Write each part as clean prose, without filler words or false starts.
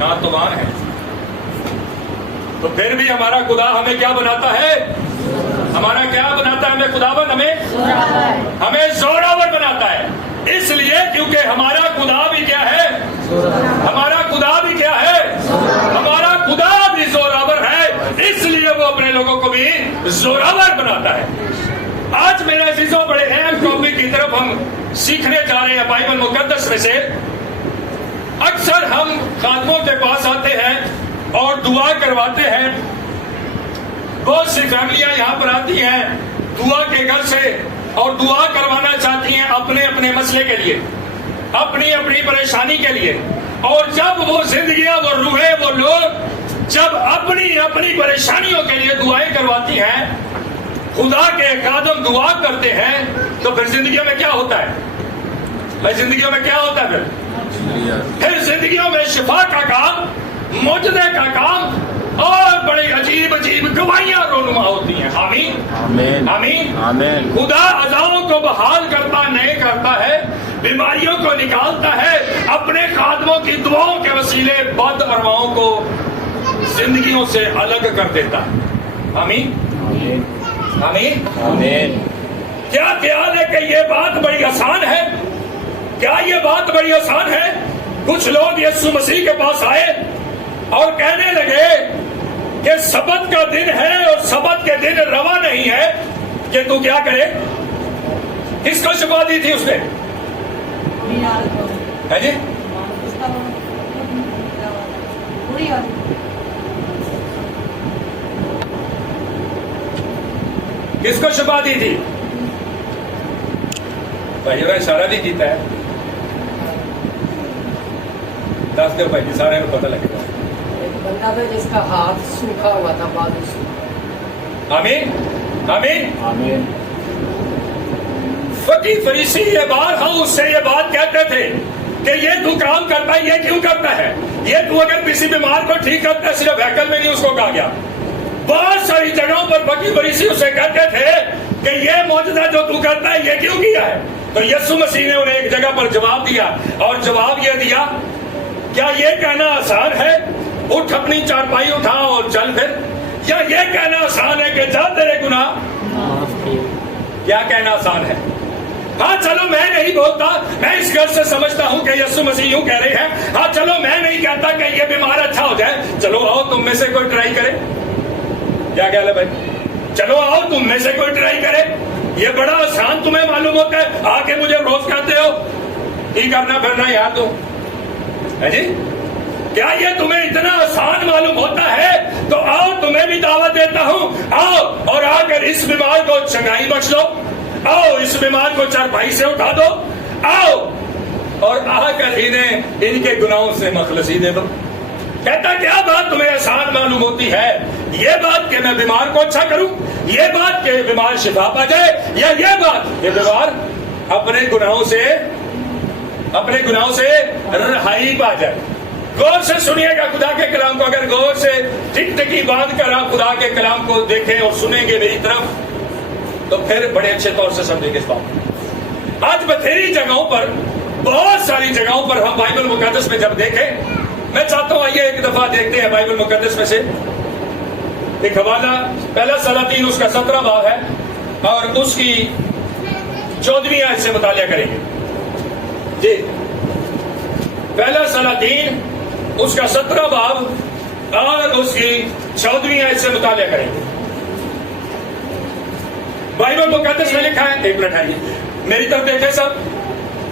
ناتوان ہیں، تو پھر بھی ہمارا خدا ہمیں کیا بناتا ہے؟ ہمارا کیا بناتا ہے ہمیں؟ خداوند ہمیں زوراور بناتا ہے، اس لیے کیونکہ ہمارا خدا بھی کیا ہے؟ ہمارا خدا بھی کیا ہے؟ ہمارا خدا بھی زوراور ہے، اس لیے وہ اپنے لوگوں کو بھی زوراور بناتا ہے۔ آج میرے عزیزوں بڑے اہم ٹاپک کی طرف ہم سیکھنے جا رہے ہیں بائبل مقدس میں سے۔ اکثر ہم خادموں کے پاس آتے ہیں اور دعا کرواتے ہیں، بہت سی فیملیاں یہاں پر آتی ہیں دعا کے گھر سے اور دعا کروانا چاہتی ہیں اپنے اپنے مسئلے کے لیے، اپنی اپنی پریشانی کے لیے، اور جب وہ زندگیاں، وہ روحیں، وہ لوگ جب اپنی اپنی پریشانیوں کے لیے دعائیں کرواتی ہیں، خدا کے خادم دعا کرتے ہیں، تو پھر زندگیوں میں کیا ہوتا ہے؟ زندگیوں میں کیا ہوتا ہے؟ پھر زندگیوں میں شفا کا کام، معجزے کا کام، اور بڑی عجیب عجیب گواہیاں رونما ہوتی ہیں۔ آمین آمین آمین۔ خدا عذابوں کو بحال کرتا نہیں کرتا ہے، بیماریوں کو نکالتا ہے، اپنے خادموں کی دعاؤں کے وسیلے بد ارواؤں کو زندگیوں سے الگ کر دیتا ہے۔ آمین آمین آمین۔ کیا خیال ہے کہ یہ بات بڑی آسان ہے؟ کیا یہ بات بڑی آسان ہے؟ کچھ لوگ یسوع مسیح کے پاس آئے اور کہنے لگے کہ سبت کا دن ہے اور سبت کے دن روا نہیں ہے کہ تو کیا کرے؟ کس کو شفا دی تھی اس نے؟ ہے جی؟ کس کو شفا دی تھی؟ بھائی اشارہ نہیں کیتا ہے، دس دو بھائی سارے کو پتہ لگے گا۔ ایک بندہ تھا جس کا ہاتھ سوکھا ہوا تھا، بازو سوکھا۔ آمین آمین آمین۔ فقیہ فریسی یہ بات ہم اس سے یہ بات کہتے تھے کہ یہ تو کام کرتا ہے، یہ کیوں کرتا ہے؟ یہ تو اگر کسی بیمار کو ٹھیک کرتا ہے، صرف ہیکل میں نہیں اس کو کہا گیا، بہت ساری جگہوں پر فقیہ فریسی اسے کہتے تھے کہ یہ معجزہ جو تو کرتا ہے یہ کیوں کیا ہے؟ تو یسوع مسیح نے انہیں ایک جگہ پر جواب دیا، اور جواب یہ دیا، کیا یہ کہنا آسان ہے اٹھ اپنی چارپائی اٹھا اور چل پھر، یا یہ کہنا آسان ہے کہ جا تیرے گناہ؟ کیا کہنا آسان ہے؟ ہاں چلو میں نہیں بولتا، میں اس گھر سے سمجھتا ہوں کہ یسوع مسیح یوں کہہ رہے ہیں، ہاں چلو میں نہیں کہتا کہ یہ بیمار اچھا ہو جائے، چلو آؤ تم میں سے کوئی ٹرائی کرے۔ کیا خیال ہے بھائی؟ چلو آؤ تم میں سے کوئی ٹرائی کرے۔ یہ بڑا آسان تمہیں معلوم ہوتا ہے، آ کے مجھے روز کہتے ہو کی کرنا پھرنا یار تو ہے جی، کیا یہ تمہیں اتنا آسان معلوم ہوتا ہے؟ تو آؤ تمہیں بھی دعوت دیتا ہوں، آؤ اور آ کر اس بیمار کو چنگائی بخش لو، آؤ اس بیمار کو چارپائی سے اٹھا دو، آؤ اور آ کر انہیں ان کے گناہوں سے مخلصی دے دو۔ کہتا کیا بات تمہیں آسان معلوم ہوتی ہے؟ یہ بات کہ میں بیمار کو اچھا کروں، یہ بات کہ بیمار شفا پا جائے، یا یہ بات کہ بیمار اپنے گناہوں سے رہائی پا جائے؟ غور سے سنیے گا خدا کے کلام کو، اگر غور سے ٹک ٹکی باندھ کر آپ خدا کے کلام کو دیکھیں اور سنیں گے میری طرف، تو پھر بڑے اچھے طور سے سمجھیں گے اس بات۔ آج بتھیری جگہوں پر، بہت ساری جگہوں پر ہم بائبل مقدس میں جب دیکھیں، میں چاہتا ہوں آئیے ایک دفعہ دیکھتے ہیں بائبل مقدس میں سے ایک حوالہ، پہلا سلاطین اس کا 17 باب ہے اور اس کی 14ویں آیت سے مطالعہ کریں گے۔ جی پہلا سلاطین اس کا 17 باب اور اس کی 14ویں آیت سے مطالعہ کریں گے۔ بائبل مقدس میں لکھا ہے، ایک منٹ آئیے میری طرف دیکھیں سب،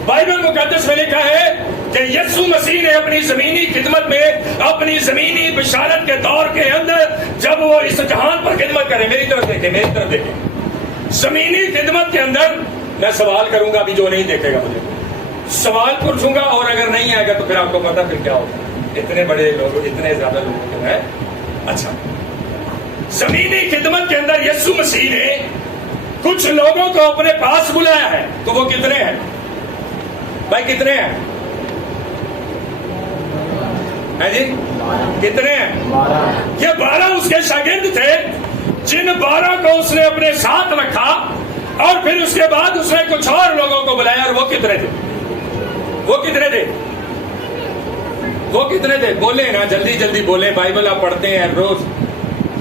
بائبل مقدس میں لکھا ہے کہ یسوع مسیح نے اپنی زمینی خدمت میں، اپنی زمینی بشارت کے دور کے اندر جب وہ اس جہان پر خدمت کرے، میری طرف دیکھیں، میری طرف دیکھیں، زمینی خدمت کے اندر میں سوال کروں گا، ابھی جو نہیں دیکھے گا مجھے سوال پوچھوں گا، اور اگر نہیں آئے گا تو پھر آپ کو پتا پھر کیا ہوگا، اتنے بڑے لوگ، اتنے زیادہ لوگوں کے ہیں۔ اچھا، زمینی خدمت کے اندر یسوع مسیح نے کچھ لوگوں کو اپنے پاس بلایا ہے، تو وہ کتنے ہیں بھائی؟ کتنے ہیں جی؟ کتنے ہیں؟ یہ 12 اس کے شاگرد تھے، جن 12 کو اس نے اپنے ساتھ رکھا، اور پھر اس کے بعد اس نے کچھ اور لوگوں کو بلایا، اور وہ کتنے تھے؟ وہ کتنے تھے؟ वो कितने थे? बोले ना, जल्दी जल्दी बोले। बाइबल आप पढ़ते हैं, रोज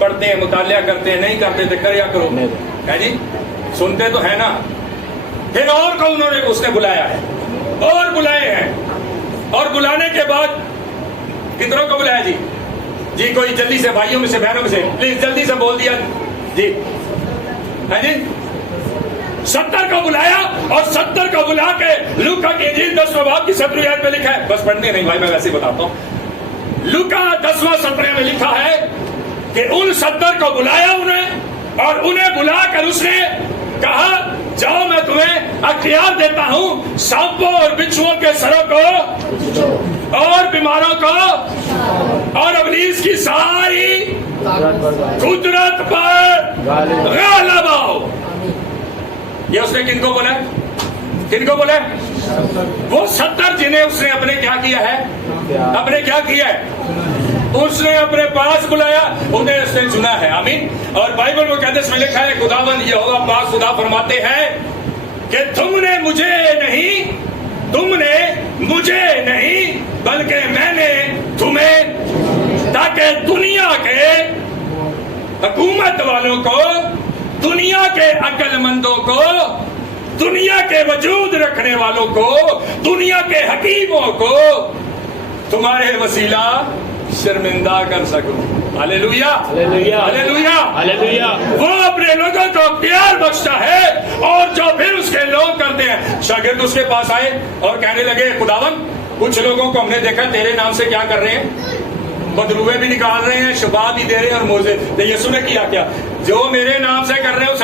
पढ़ते हैं, मुतालिया करते हैं, नहीं करते तो कर या करो है जी, सुनते तो है ना। फिर और को उन्होंने उसने बुलाया है, और बुलाए हैं, और बुलाने के बाद कितनों को बुलाया जी? जी कोई जल्दी से, भाइयों में से, बहनों में से, प्लीज जल्दी से बोल दिया जी, है जी। 70 को बुलाया, और 70 को बुला के लूका की इंजील 10वां बाब की 17वीं आयत में लिखा है, बस पढ़ने नहीं भाई, मैं वैसे ही बताता हूं। लूका 10वां 17 में लिखा है कि उन 70 को बुलाया उन्हें, और उन्हें बुलाकर उसने कहा, जाओ मैं तुम्हें अख्तियार देता हूं सांपों और बिच्छुओं के सरों को, और बीमारों को, और इब्लीस की सारी कुदरत पर गालिब आओ। ये उसने किनको बोला? किनको बोला? वो 70 जिन्हें उसने अपने क्या किया है, अपने क्या किया है, उसने अपने पास बुलाया, उन्हें उसने चुना है। आमीन। और बाइबल मुकद्दस में लिखा है, खुदावंद यहोवा पाक खुदा फरमाते हैं कि तुमने मुझे नहीं बल्कि मैंने तुम्हें, ताकि दुनिया के हुकूमत वालों को, दुनिया के अक्लमंदों को, दुनिया के वजूद रखने वालों को, दुनिया के हकीमों को तुम्हारे वसीला शर्मिंदा कर सकूं। Hallelujah, hallelujah, hallelujah, hallelujah. वो अपने लोगों को प्यार बख्शता है, और जो फिर उसके लोग करते हैं। शागिर्द उसके पास आए और कहने लगे, खुदावन कुछ लोगों को हमने देखा तेरे नाम से क्या कर रहे हैं, बदरुए भी निकाल रहे हैं, शफा भी दे रहे हैं, और मोजे। तो यीशु ने किया क्या? जो मेरे नाम से कर रहे हो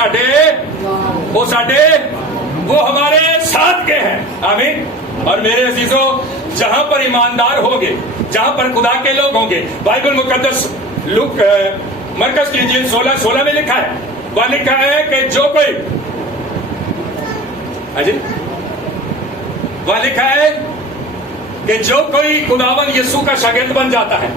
वो हमारे साथ के हैं। आमीन। और मेरे अजीजों, जहां पर ईमानदार होंगे, जहां पर खुदा के लोग होंगे, बाइबल मुकद्दस मरकस की इंजील 16:16 में लिखा है, वह लिखा है कि जो कोई, वह लिखा है कि जो कोई खुदावन यीशु का शागिर्द बन जाता है,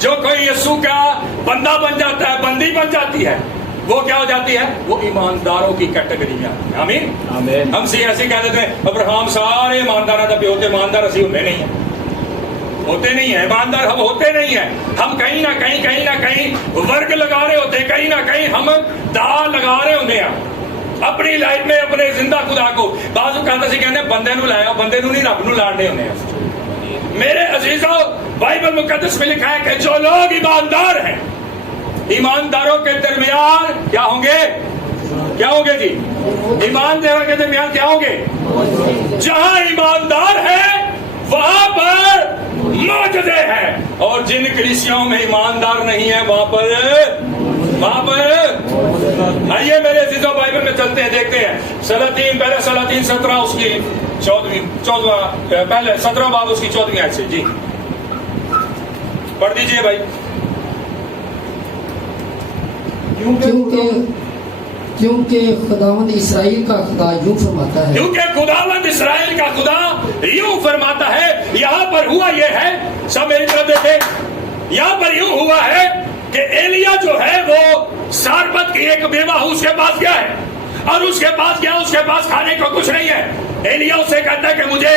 जो कोई यीशु का बंदा बन जाता है, बंदी बन जाती है, वो क्या हो जाती है? वो ईमानदारों की कैटेगरी में आती है। आमीन, आमीन। हम सी ऐसे कह देते हैं, अब्राहम सारे ईमानदार था, होते ईमानदार असी होते नहीं है, होते नहीं है ईमानदार, हम होते नहीं है। हम कहीं ना कहीं वर्ग लगा रहे होते, कहीं ना कहीं हम दाल लगा रहे होते हैं अपनी लाइफ में, अपने जिंदा खुदा को। बाजू कहते से कहने बंदे नू लाया, बंदे नू नहीं रब नू लाने होते हैं। मेरे अजीजों, बाइबल मुकद्दस में लिखा है कि जो लोग ईमानदार हैं, ईमानदारों के दरमियान क्या होंगे? क्या होंगे जी? ईमानदारों के दरमियान क्या होंगे? जहां ईमानदार है वहां पर मौजूद है, और जिन कलीसियाओं में ईमानदार नहीं है वहां पर आइए मेरे अजीजों, बाइबल में चलते हैं, देखते हैं। सलातीन, पहले सलातीन 17 उसकी 14वां, पहले 17वां बाब उसकी 14वीं आयत से जी पढ़ दीजिए भाई। क्योंकि खुदावंद इसराइल का खुदा यूं फरमाता है, क्योंकि खुदावंद इसराइल का खुदा यूं फरमाता है। यहाँ पर हुआ ये है, सब मेरी तरफ देखे, यहाँ पर यूं हुआ है कि एलिया जो है वो सारपत की एक बेवा उसके पास गया है, और उसके पास गया, उसके पास खाने को कुछ नहीं है। एलिया उससे कहता है कि मुझे,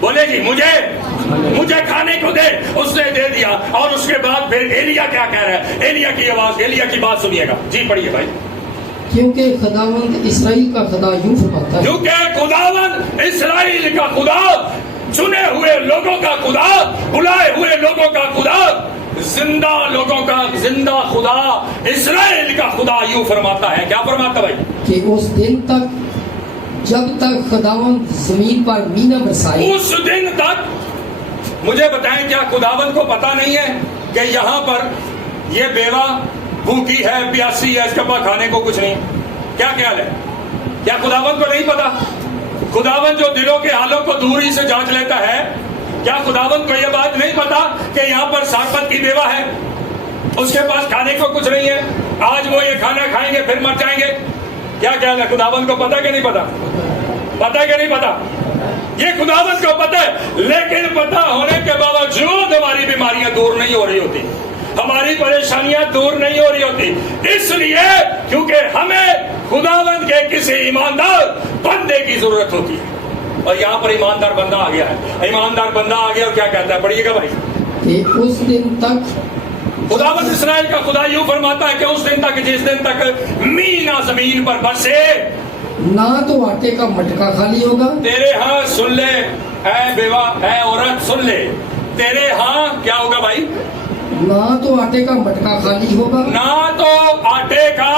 बोले जी मुझे खाने को दे। उसने दे दिया, और उसके बाद फिर एलिया क्या कह रहा है? एलिया की आवाज, एलिया की बात सुनिएगा जी, पढ़िए भाई। क्योंकि खुदावंद इसराइल का खुदा यूं फरमाता है, क्योंकि खुदावंद इसराइल का खुदा, चुने हुए लोगों का खुदा, बुलाए हुए लोगों का खुदा, जिंदा लोगों का जिंदा खुदा, इसराइल का खुदा यूं फरमाता है। क्या फरमाता भाई? कि उस दिन तक जब तक खुदावंद जमीन पर मीना बरसाए, उस दिन तक, मुझे बताएं क्या खुदावंद को पता नहीं है कि यहाँ पर ये बेवा भूखी है, प्यासी है, इसके पास खाने को कुछ नहीं? क्या ख्याल है? क्या खुदावंद को नहीं पता? खुदावंद जो दिलों के हालों को दूरी से जांच लेता है, क्या खुदावंद को यह बात नहीं पता कि यहाँ पर सारपत की बेवा है, उसके पास खाने को कुछ नहीं है, आज वो ये खाना खाएंगे फिर मर जाएंगे? क्या ख्याल है? खुदावंद को पता कि नहीं पता? पता कि नहीं पता? ये खुदावंद को पता है, लेकिन पता होने के बावजूद हमारी बीमारियां दूर नहीं हो रही होती, हमारी परेशानियां दूर नहीं हो रही होती। इसलिए क्योंकि हमें खुदावंद के किसी ईमानदार बंदे की जरूरत होती है। और यहाँ पर ईमानदार बंदा आ गया है, ईमानदार बंदा आ गया और क्या कहता है? पढ़िएगा भाई। کہ اس دن تک खुदावंद इसराइल का खुदा यूं फरमाता है कि उस दिन तक जिस दिन तक मीना जमीन पर बरसे, ना तो आटे का मटका खाली होगा, तेरे हाँ सुन ले ऐ बेवा ऐ औरत सुन ले, तेरे हाँ क्या होगा भाई? ना तो आटे का मटका खाली होगा, ना तो आटे का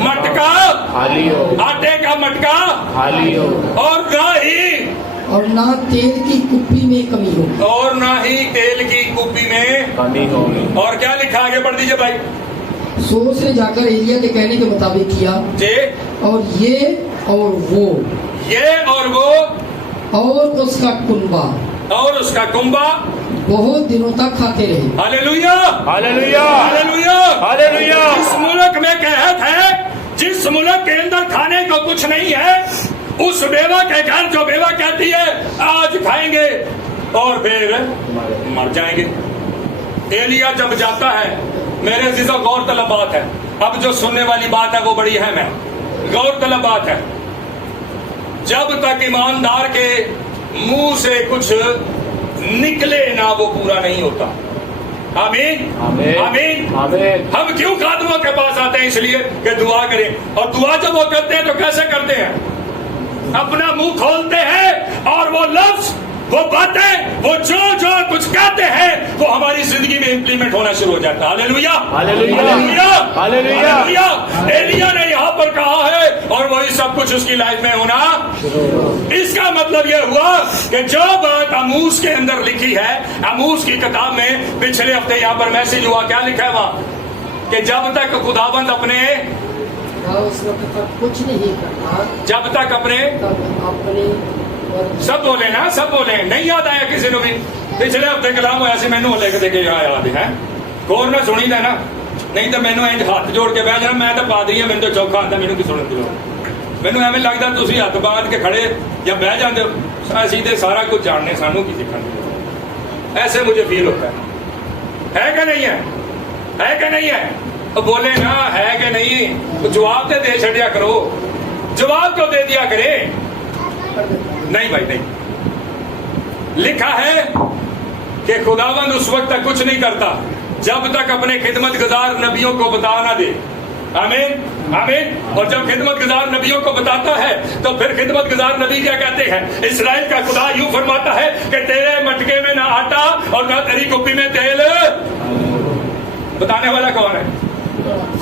मटका खाली हो, आटे का मटका खाली हो, और ना ही और ना तेल की कुप्पी में कमी होगी। और ना ही तेल की कुप्पी में। कमी होगी। और क्या लिखा आगे पढ़ दीजिए भाई। सो उसने जाकर एलिया के कहने के मुताबिक किया, जी, और ये और वो ये और वो और उसका कुनबा और उसका कुंबा बहुत दिनों तक खाते रहे। Hallelujah hallelujah, hallelujah hallelujah. इस मुल्क में कहत है, जिस मुल्क के अंदर खाने को कुछ नहीं है, उस बेवा के घर जो बेवा कहती है आज खाएंगे और फिर मर जाएंगे। एलिया जब जाता है, मेरे अजीजों गौर तलब बात है, अब जो सुनने वाली बात है वो बड़ी अहम है, गौर तलब बात है। जब तक ईमानदार के मुंह से कुछ निकले ना वो पूरा नहीं होता। आमीन आमीन, आमीन आमीन। हम क्यों खादमों के पास आते हैं? इसलिए कि दुआ करें, और दुआ जब वो करते हैं तो कैसे करते हैं? अपना मुंह खोलते हैं और वो लफ्ज, वो बातें, वो जो जो कुछ कहते हैं वो हमारी जिंदगी में इंप्लीमेंट होना शुरू हो जाता है। Hallelujah, hallelujah, hallelujah, hallelujah. Hallelujah. एलिया ने यहाँ पर कहा है और वही सब कुछ उसकी लाइफ में होना। इसका मतलब ये हुआ कि जो बात आमूस के अंदर लिखी है, आमूस की किताब में पिछले हफ्ते यहाँ पर मैसेज हुआ, क्या लिखा है वहाँ? कि जब तक खुदाबंद अपने, उस वक्त तक कुछ नहीं करता, जब तक अपने, तब अपनी सब बोले ना, सब बोले, नहीं याद आया किसी को भी? पिछले हफ्ते कलाम ऐसे मैनू लिख दे के याद है, गौर ना सुनी दा ना, नहीं तो मैनू इंज हाथ जोड़ के बह जाना, मैं तो पादरी हाँ, मैनू तो चौखा आता, मैनू की सुनन दी लोड़। मैनू एवं लगता तुसी हथ बांध के खड़े या बह जाते हो, असी तो सारा कुछ जानने, सानू की सीखने की लोड़। ऐसे मुझे फील होता है कि नहीं है? है कि नहीं है? तो बोले ना है कि नहीं, तो जवाब तो दे छड़िया करो, जवाब तो दे दिया करे। नहीं भाई नहीं, लिखा है कि खुदावंद उस वक्त तक कुछ नहीं करता जब तक अपने खिदमत गुजार नबियों को बता ना दे। आमीन, आमीन। और जब खिदमत गुजार नबियों को बताता है तो फिर खिदमत गुजार नबी क्या कहते हैं? इस्राएल का खुदा यूं फरमाता है कि तेरे मटके में ना आटा और ना तेरी कुप्पी में तेल। बताने वाला कौन है?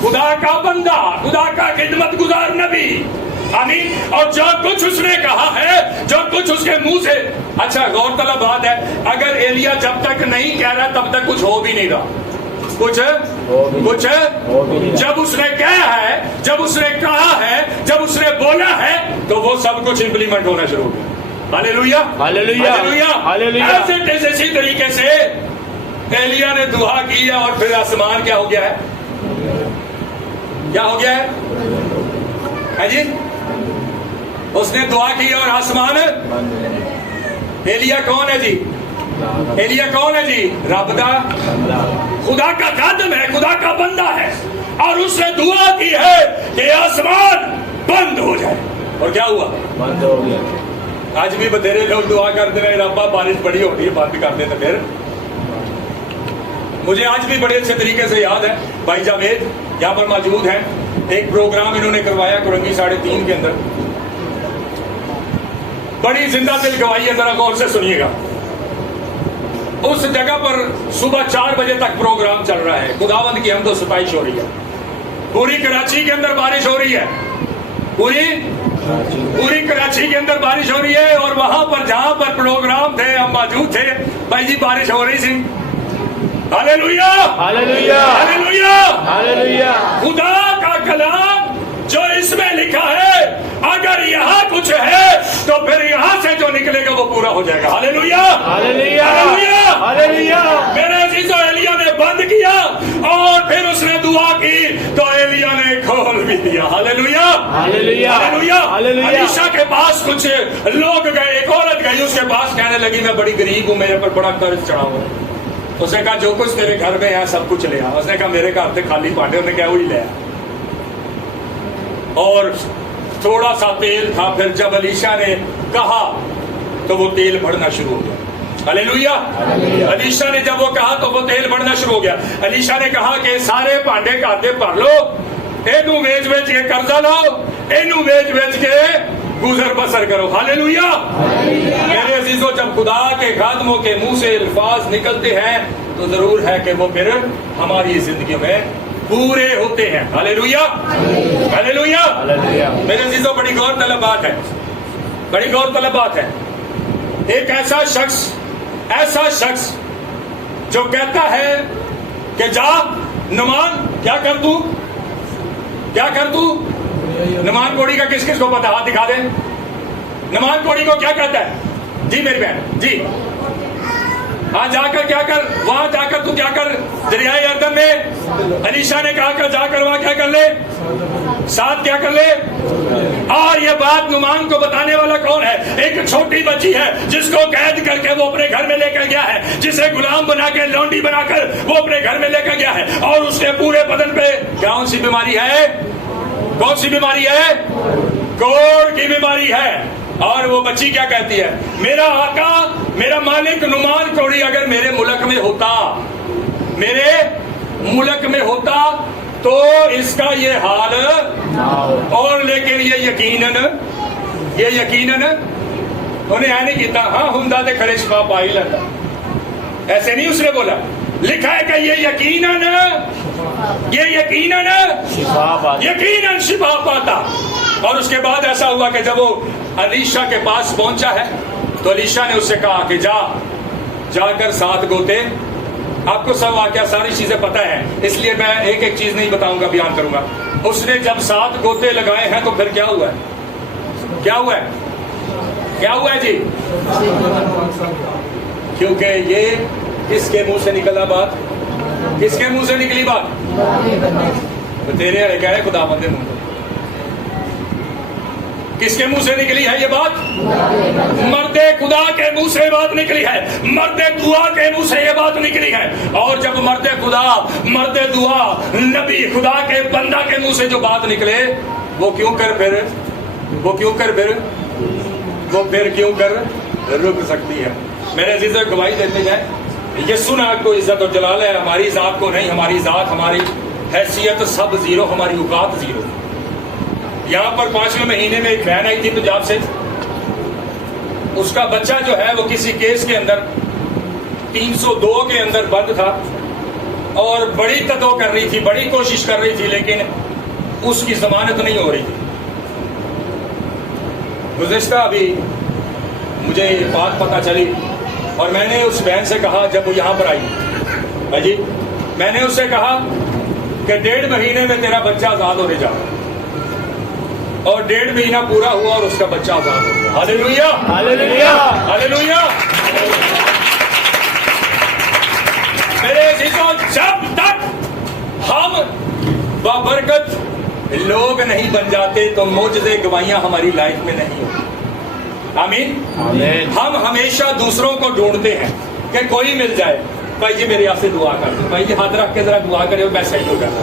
खुदा का बंदा, खुदा का खिदमत गुजार नबी। आमीन। और जो कुछ उसने कहा है, जो कुछ उसके मुंह से, अच्छा गौरतलब बात है, अगर एलिया जब तक नहीं कह रहा तब तक कुछ हो भी नहीं रहा, कुछ जब उसने कहा है, जब उसने कहा है, जब उसने बोला है, तो वो सब कुछ इंप्लीमेंट होना शुरू हो गया। Hallelujah, hallelujah, hallelujah. ऐसे इसी तरीके से एलिया ने दुआ की है और फिर आसमान क्या हो गया है? क्या हो गया है जी? उसने दुआ की और आसमान। एलिया कौन है जी? एलिया कौन है जी? रब दा, खुदा का खादम है, खुदा का बंदा है, और उसने दुआ की है कि आसमान बंद हो जाए। और क्या हुआ? बंद हो गया। आज भी बतेरे लोग दुआ करते रहे, रब्बा बारिश बड़ी हो रही है, बंद कर देते। फिर मुझे आज भी बड़े अच्छे तरीके से याद है, भाई जावेद यहाँ पर मौजूद हैं, एक प्रोग्राम इन्होंने करवाया कुरंगी 3.5 के अंदर, बड़ी जिंदा दिल गवाही है, जरा गौर से सुनिएगा। उस जगह पर सुबह 4 बजे तक प्रोग्राम चल रहा है, खुदावंद की हमदो सताइश हो रही है, पूरी कराची के अंदर बारिश हो रही है, पूरी कराची के अंदर बारिश हो रही है, और वहां पर जहां पर प्रोग्राम थे हम मौजूद थे, भाई जी बारिश हो रही थी। Hallelujah, hallelujah, hallelujah, hallelujah. खुदा का कलाम जो इसमें लिखा है, अगर यहाँ कुछ है तो फिर यहाँ से जो निकलेगा वो पूरा हो जाएगा। Hallelujah, hallelujah, hallelujah, hallelujah. मेरे अजीजों, एलिया ने बंद किया और फिर उसने दुआ की तो एलिया ने खोल भी दिया। Hallelujah, hallelujah, hallelujah, hallelujah. Alisha के पास कुछ लोग गए, एक औरत गई उसके पास, कहने लगी मैं बड़ी गरीब हूँ, मेरे पर बड़ा कर्ज चढ़ा हुआ है। उसने कहा जो कुछ तेरे घर में है सब कुछ ले आ। उसने कहा मेरे घर से खाली पांडे, उसने क्या वही ले आ, और थोड़ा सा तेल था। फिर जब अलीशा ने कहा तो वो तेल बढ़ना शुरू हो गया। हालेलुया। अलीशा ने जब वो कहा तो वो तेल बढ़ना शुरू हो गया। अलीशा ने कहा कि सारे भांडे कादे भर लो, एनू वेच वेच के कर्जा लो, एनू वेच वेच के गुजर बसर करो। हालेलुया। मेरे अजीजों, जब खुदा के खादमों के मुंह से अल्फाज निकलते हैं तो जरूर है कि वो फिर हमारी जिंदगी में पूरे होते हैं। Hallelujah, hallelujah. मेरे अजीजों, बड़ी गौर तलब बात है, बड़ी गौर तलब बात है। एक ऐसा शख्स जो कहता है कि जा नुमान, क्या कर तू, क्या कर तू। नुमान कोड़ी का किस किस को पता, हाथ दिखा दे। नुमान कोड़ी को क्या कहता है? जी मेरी बहन जी, हाँ जाकर क्या कर, वहां जाकर तू क्या कर, दरियाए यरदन में अलीशा ने कहा कर जाकर वहां क्या कर ले, साथ क्या कर ले। और ये बात नुमान को बताने वाला कौन है? एक छोटी बच्ची है जिसको कैद करके वो अपने घर में लेकर गया है, जिसे गुलाम बना के लौंडी बनाकर वो अपने घर में लेकर गया है। और उसके पूरे बदन पे कौन सी बीमारी है? कौन सी बीमारी है? कोढ़ की बीमारी है। और वो बच्ची क्या कहती है? मेरा आका, मेरा मालिक नुमान कोड़ी अगर मेरे मुल्क में होता, मेरे मुल्क में होता तो इसका ये हाल। और लेकिन ये यकीनन उन्हें ऐ नहीं किया। हाँ हुंदा दे खरे शिफा पाई लगा, ऐसे नहीं उसने बोला। लिखा है कि ये यकीनन शिफा पाता। और उसके बाद ऐसा हुआ कि जब वो अलीशा के पास पहुंचा है तो अलीशा ने उससे कहा कि जाकर 7 गोते। आपको सब वाकया सारी चीजें पता है, इसलिए मैं एक एक चीज नहीं बताऊंगा, बयान करूंगा। उसने जब 7 गोते लगाए हैं तो फिर क्या हुआ है? क्या हुआ है? क्या हुआ है जी? क्योंकि ये किसके मुंह से निकला बात? किसके मुंह से निकली बात? तो तेरे क्या है खुदा बंदे मुंह। किसके मुंह से निकली है ये बात? मर्दे खुदा के मुंह से बात निकली है, मर्दे दुआ के मुंह से ये बात निकली है। और जब मर्दे खुदा, मर्दे दुआ, नबी खुदा के बंदा के मुंह से जो बात निकले, वो क्यों कर रुक सकती है। मेरे अजीज़ों, गवाही देते जाए, यीशु ने को इज्जत और जलाल है, हमारी जात को नहीं। हमारी जात, हमारी हैसियत सब जीरो, हमारी औकात जीरो। यहाँ पर 5वें महीने में एक बहन आई थी पंजाब से, उसका बच्चा जो है वो किसी केस के अंदर 302 के अंदर बंद था और बड़ी तदो कर रही थी, बड़ी कोशिश कर रही थी, लेकिन उसकी जमानत नहीं हो रही थी। गुज़िश्ता अभी मुझे बात पता चली और मैंने उस बहन से कहा, जब वो यहाँ पर आई भाई जी, मैंने उससे कहा कि 1.5 महीने में तेरा बच्चा आजाद होने जा रहा है। और 1.5 महीना पूरा हुआ और उसका बच्चा आजाद हो गया। Hallelujah, hallelujah, hallelujah. मेरे अजीजों, जब तक हम बाबरकत लोग नहीं बन जाते तो मोजज़े गवाहियां हमारी लाइफ में नहीं होती। आमीन। हम हमेशा दूसरों को ढूंढते हैं कि कोई मिल जाए, भाई जी मेरे यहाँ से दुआ कर दो, भाई जी हाथ रख के जरा दुआ करे और मैं सही हो जाता।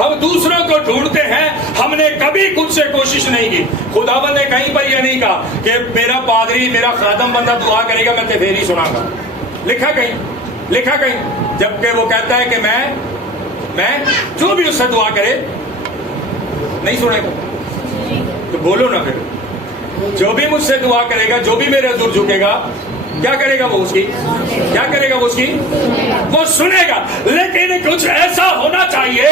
हम दूसरों को ढूंढते हैं, हमने कभी खुद से कोशिश नहीं की। खुदावंद ने कहीं पर यह नहीं कहा कि मेरा पादरी, मेरा खादम बंदा दुआ करेगा मैं तेरी सुनाऊंगा। लिखा कहीं, जबकि वो कहता है कि मैं जो भी उससे दुआ करे नहीं सुनेगा। तो बोलो ना फिर, जो भी मुझसे दुआ करेगा, जो भी मेरे हुजूर झुकेगा, क्या करेगा वो उसकी? क्या करेगा वो उसकी? वो सुनेगा। लेकिन कुछ ऐसा होना चाहिए,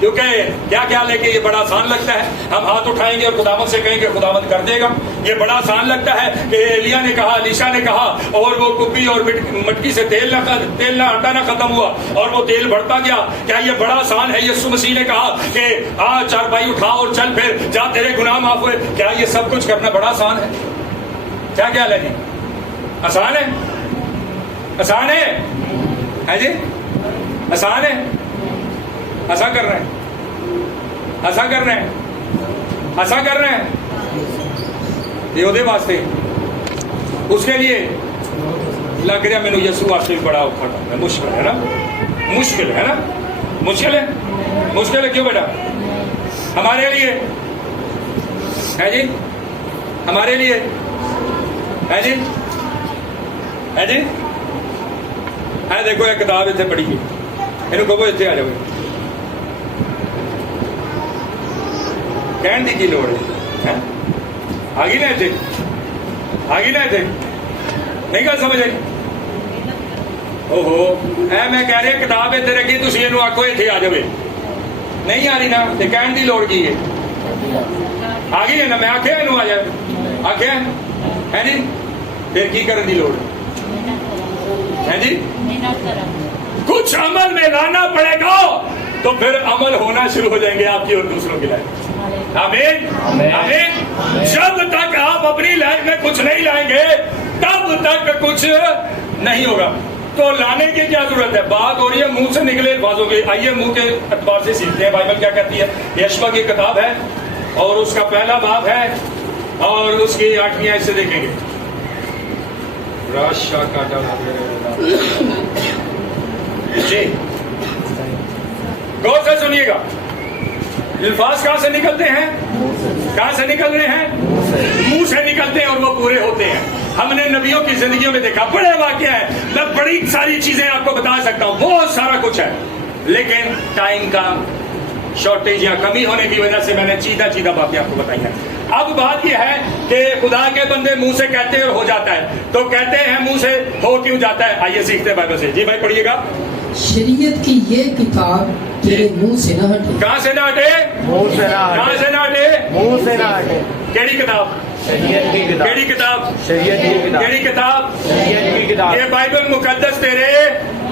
क्योंकि क्या ख्याल है कि ये बड़ा आसान लगता है, हम हाथ उठाएंगे और खुदावंद से कहेंगे खुदावंद कर देगा। ये बड़ा आसान लगता है कि एलिया ने कहा, अलीशा ने कहा, और वो कुप्पी और मटकी से तेल ना आटा ना खत्म हुआ और वो तेल बढ़ता गया। क्या ये बड़ा आसान है? यीशु मसीह ने कहा कि आ चारपाई उठा और चल फिर, जा तेरे गुनाह माफ हुए। क्या ये सब कुछ करना बड़ा आसान है? क्या ख्याल है जी? आसान है? आसान है जी? आसान है? ऐसा कर रहे हैं ये ਉਹਦੇ वास्ते, उसके लिए लग रहा मैंने यीशु वास्ते बड़ा औखा है, मुश्किल है ना? मुश्किल है। क्यों बेटा? हमारे लिए है जी, हमारे लिए है जी। ہے جی اے دیکھو یہ کتاب اتنے پڑھی گئی یہ کہو اتنے آ جاؤ کہنے کی لوڑ ہے آ گئی نا اتنے آ گئی نا اتنے نہیں گل سمجھ آئی اوہو اے میں کہہ رہا کتاب اتنے رکھی تھی یہ آخو اتنے آ جائے نہیں آ رہی نا تو کہنے کی لوڑ کی ہے آ گئی ہے نا میں آخیا یہ آ جائے آخیا ہے جی پھر کی کرنے کی لوڑ ہے جی کچھ عمل میں لانا پڑے گا تو پھر عمل ہونا شروع ہو جائیں گے آپ کی اور دوسروں کی لائف آمین آمین جب تک آپ اپنی لائف میں کچھ نہیں لائیں گے تب تک کچھ نہیں ہوگا تو لانے کی کیا ضرورت ہے بات ہو رہی ہے منہ سے نکلے الفاظوں کی آئیے منہ کے اعتبار سے سیکھتے ہیں بائبل کیا کہتی ہے یشوع کی کتاب ہے اور اس کا پہلا باب ہے اور اس کی 8ویں آیت سے دیکھیں گے جی غور سے سنیے گا الفاظ کہاں سے نکلتے ہیں کہاں سے نکل رہے ہیں منہ سے نکلتے ہیں اور وہ پورے ہوتے ہیں ہم نے نبیوں کی زندگیوں میں دیکھا بڑے واقعہ ہے میں بڑی ساری چیزیں آپ کو بتا سکتا ہوں بہت سارا کچھ ہے لیکن ٹائم کا شارٹیج یا کمی ہونے کی وجہ سے میں نے چیدہ باتیں آپ کو بتائی ہیں اب بات یہ ہے کہ خدا کے بندے منہ سے کہتے ہیں اور ہو جاتا ہے تو کہتے ہیں منہ سے ہو کیوں جاتا ہے آئیے سیکھتے ہیں بائبل سے جی بھائی پڑھیے گا شریعت کی یہ کتاب تیرے منہ سے نہ ہٹے کہاں سے نہ ہٹے منہ سے نہ کہاں سے نہ ہٹے منہ سے نہ ہٹے کیڑی کتاب شریعت کی کتاب کیڑی کتاب شریعت کی کتاب کیڑی کتاب شریعت کی کتاب یہ بائبل مقدس تیرے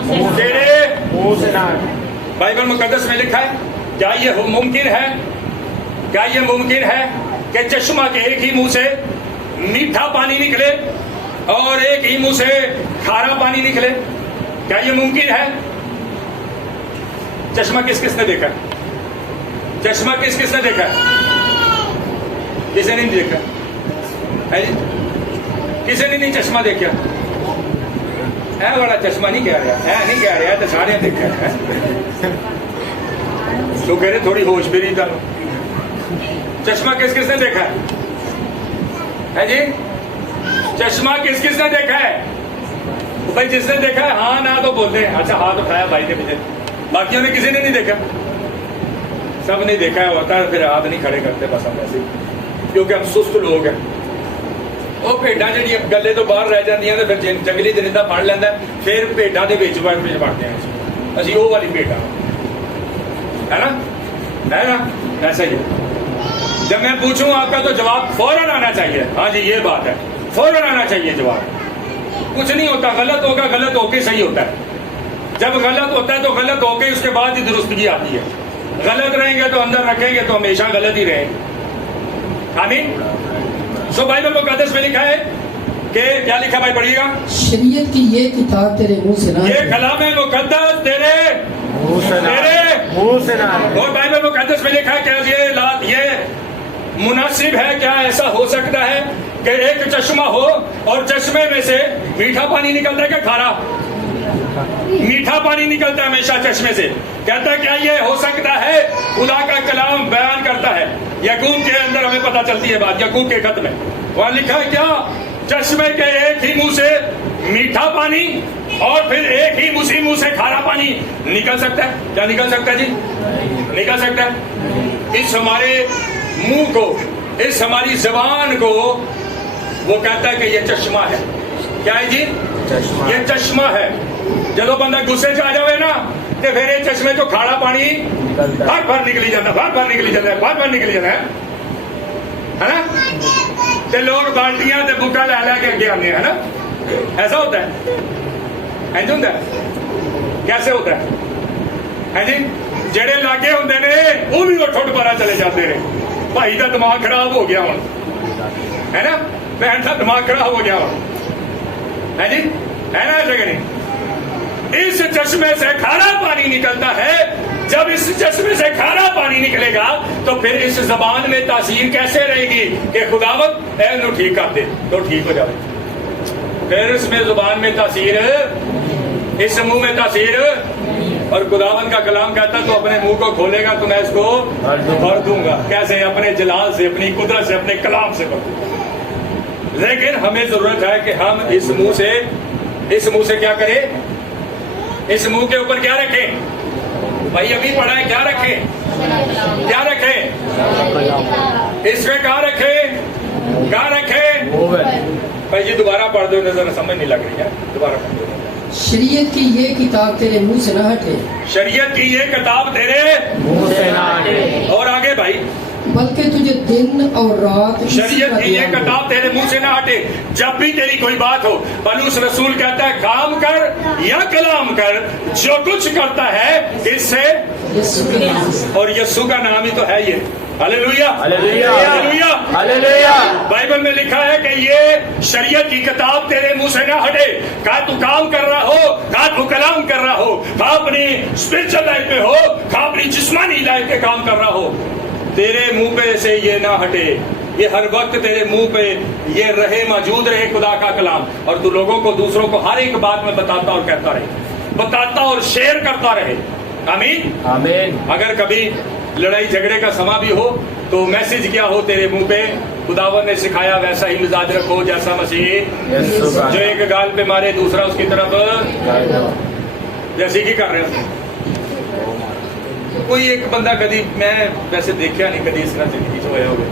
منہ سے نہ ہٹے بائبل مقدس میں لکھا ہے کیا یہ ممکن ہے کیا یہ ممکن ہے کہ چشمہ کے ایک ہی منہ سے میٹھا پانی نکلے اور ایک ہی منہ سے کھارا پانی نکلے کیا یہ ممکن ہے چشمہ کس کس نے دیکھا چشمہ کس کس نے دیکھا کسی نے نہیں دیکھا ہے جی کسی نے نہیں چشمہ دیکھا ہے والا چشمہ نہیں کہہ رہا ہے نہیں کہہ رہا تو سارے دیکھا ہے تو کہہ رہے تھوڑی ہوش بھی نہیں کرو چشمہ کس کس نے دیکھا ہے جی چشمہ کس کس نے دیکھا ہے بھائی جس نے دیکھا ہے ہاں نہ تو بولتے ہیں اچھا ہاتھ اٹھایا بھائی کے پیچھے باقیوں نے کسی نے نہیں دیکھا سب نے دیکھا ہے ہوتا ہے پھر ہاتھ نہیں کھڑے کرتے بس ہم ایسے کیونکہ ہم سست لوگ ہیں وہ بھیڈاں جی گلے تو باہر رہ جاتی ہیں تو پھر جنگلی درندہ پڑ لینا پھر بھیڈاں کے بچ بڑھتے ہیں اسی وہ والی بھیڈاں ہے نا ایسا ہی جب میں پوچھوں آپ کا تو جواب فوراً آنا چاہیے ہاں جی یہ بات ہے فوراً آنا چاہیے جواب کچھ نہیں ہوتا غلط ہوگا غلط ہو کے صحیح ہوتا ہے جب غلط ہوتا ہے تو غلط ہو کے اس کے بعد ہی درستگی آتی ہے غلط رہیں گے تو اندر رکھیں گے تو ہمیشہ غلط ہی رہیں گے آمین سو بائبل مقدس میں لکھا ہے کہ کیا لکھا بھائی پڑھیے گا شریعت کی یہ کتاب تیرے منہ سے نہ یہ کلام مقدس تیرے منہ سے نہ اور بائبل مقدس میں لکھا ہے کہ یہ مناسب ہے کیا ایسا ہو سکتا ہے کہ ایک چشمہ ہو اور چشمے میں سے میٹھا پانی نکلتا ہے کہ کھارا میٹھا پانی نکلتا ہے ہمیشہ چشمے سے کہتا ہے کیا یہ ہو سکتا ہے خدا کا کلام بیان کرتا ہے یعقوب کے اندر ہمیں پتہ چلتی ہے بات یعقوب کے خط میں وہاں لکھا ہے کیا چشمے کے ایک ہی منہ سے میٹھا پانی اور پھر ایک ہی اسی منہ سے کھارا پانی نکل سکتا ہے کیا نکل سکتا ہے جی نکل سکتا ہے اس ہمارے منہ کو اس ہماری زبان کو وہ کہتا ہے کہ یہ چشمہ ہے کیا ہے جی یہ چشمہ ہے جب بندہ غصے سے آ جائے نا کہ پھر یہ چشمے جو کھاڑا پانی بھر نکلی جاتا بھر نکلی جاتا ہے نا تے لوگ بالٹیاں تے بوٹا لے لے کے اگے آنے ہے نا ایسا ہوتا ہے اینج ہوتا ہے کیسے ہوتا ہے جی جڑے لاگے ہوندے نے وہ بھی ٹھٹ پرا چلے جاتے ہیں بھائی دا دماغ خراب ہو گیا ہوں ہے نا بہن کا دماغ خراب ہو گیا ہوں ہے جی ہے نا ایسا کہ نہیں اس چشمے سے کھارا پانی نکلتا ہے جب اس چشمے سے کھارا پانی نکلے گا تو پھر اس زبان میں تاثیر کیسے رہے گی کہ خداوند اے نو ٹھیک کر دے تو ٹھیک ہو جائے پھر اس میں زبان میں تاثیر اس منہ میں تاثیر اور خداوند کا کلام کہتا ہے تو اپنے منہ کو کھولے گا تو میں اس کو بھر دوں گا کیسے اپنے جلال سے اپنی قدرت سے اپنے کلام سے بھر دوں گا لیکن ہمیں ضرورت ہے کہ ہم اس منہ سے इस मुंह से क्या करे, इस मुंह के ऊपर क्या रखें भाई, अभी पढ़ा है, क्या रखें, क्या रखें, इसमें कहाँ रखें, कहाँ रखें भाई जी, दोबारा पढ़ दो, नजर समझ नहीं लग रही है, दोबारा पढ़ दो। शरीयत की ये किताब तेरे मुंह से न हटे, शरीयत की ये किताब तेरे मुंह से ना हटे, और आगे भाई, बल्कि तुझे दिन और रात इसी शरीयत का की ये ध्यान रहे। किताब तेरे मुंह से ना हटे। जब भी तेरी कोई बात हो, पलूस रसूल कहता है काम कर या कलाम कर, जो कुछ करता है इससे, यीशु के नाम से। और यीशु का नाम ही तो है ये। Hallelujah, hallelujah, hallelujah. Hallelujah. Bible में लिखा है कि ये शरीयत की किताब तेरे मुंह से ना हटे। कहा तू काम कर रहा हो, कहा तू कलाम कर रहा हो, कहा अपनी स्पिरिचुअल लाइफ में हो, कहा अपनी जिस्मानी लाइफ के काम कर रहा हो, तेरे मुंह पे से ये ना हटे, ये हर वक्त तेरे मुंह पे ये रहे, मौजूद रहे खुदा का कलाम, और तू लोगों को, दूसरों को हर एक बात में बताता और कहता रहे, बताता और शेयर करता रहे। आमीन, आमीन। अगर कभी लड़ाई झगड़े का समा भी हो तो मैसेज क्या हो तेरे मुंह पे, खुदावन ने सिखाया वैसा ही मिजाज रखो जैसा मसीह, यीशु का जो एक गाल पे मारे दूसरा उसकी तरफ, जैसे कि कर रहे हो। कोई एक बंदा कभी, मैं वैसे देखा नहीं कभी इस तरह जिंदगी च होया होवे,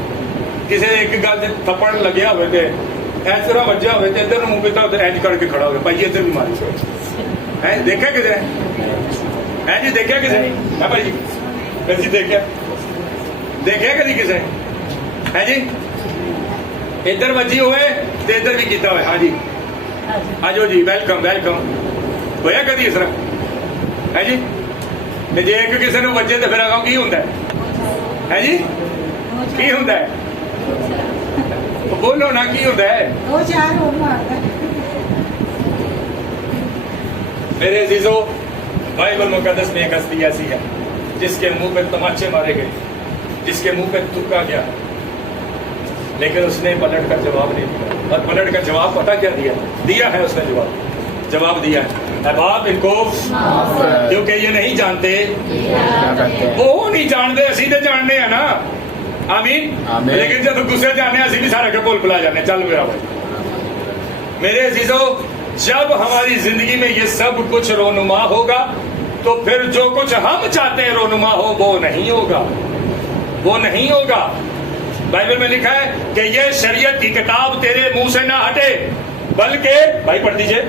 किसी एक गल से थप्पड़ लगे हुए थे, इस तरह वजह हुए थे, इधर मुंह पीता उधर इंज करके खड़ा हो गया, भाई इधर भी मारी है, देखा किसी ने, है जी, देखा किसी ने, है भाई जी, कभी देखा, देखा कभी किसी ने, है जी, इधर वजी हुए तो इधर भी किया हुआ। हाँ जी, आजो जी, वेलकम वेलकम, होया कभी इस तरह, है जी, जे एक किसी ने वजे तो फिर आगे की होंगे, है जी, की होंगे, बोलो ना की होंगे है। मेरे अजीजों, बाइबल मुकद्दस में एक हस्ती ऐसी है जिसके मुंह पे तमाचे मारे गए, जिसके मुंह पे थूका गया, लेकिन उसने पलट कर जवाब नहीं दिया। और पलट कर जवाब पता क्या दिया, दिया है उसने जवाब दिया है, बाप इनको क्योंकि ये नहीं जानते, वो नहीं जानते, असी तो जानने हैं ना। आमीन, आमीन। लेकिन जब गुस्से जाने असी भी सारा के बोल बुला जाने, चल मेरा भाई। मेरे अजीजों, जब हमारी जिंदगी में ये सब कुछ रोनुमा होगा तो फिर जो कुछ हम चाहते हैं रोनुमा हो वो नहीं होगा, वो नहीं होगा। बाइबल में लिखा है कि ये शरीयत की किताब तेरे मुंह से ना हटे, बल्कि, भाई पढ़ दीजिए,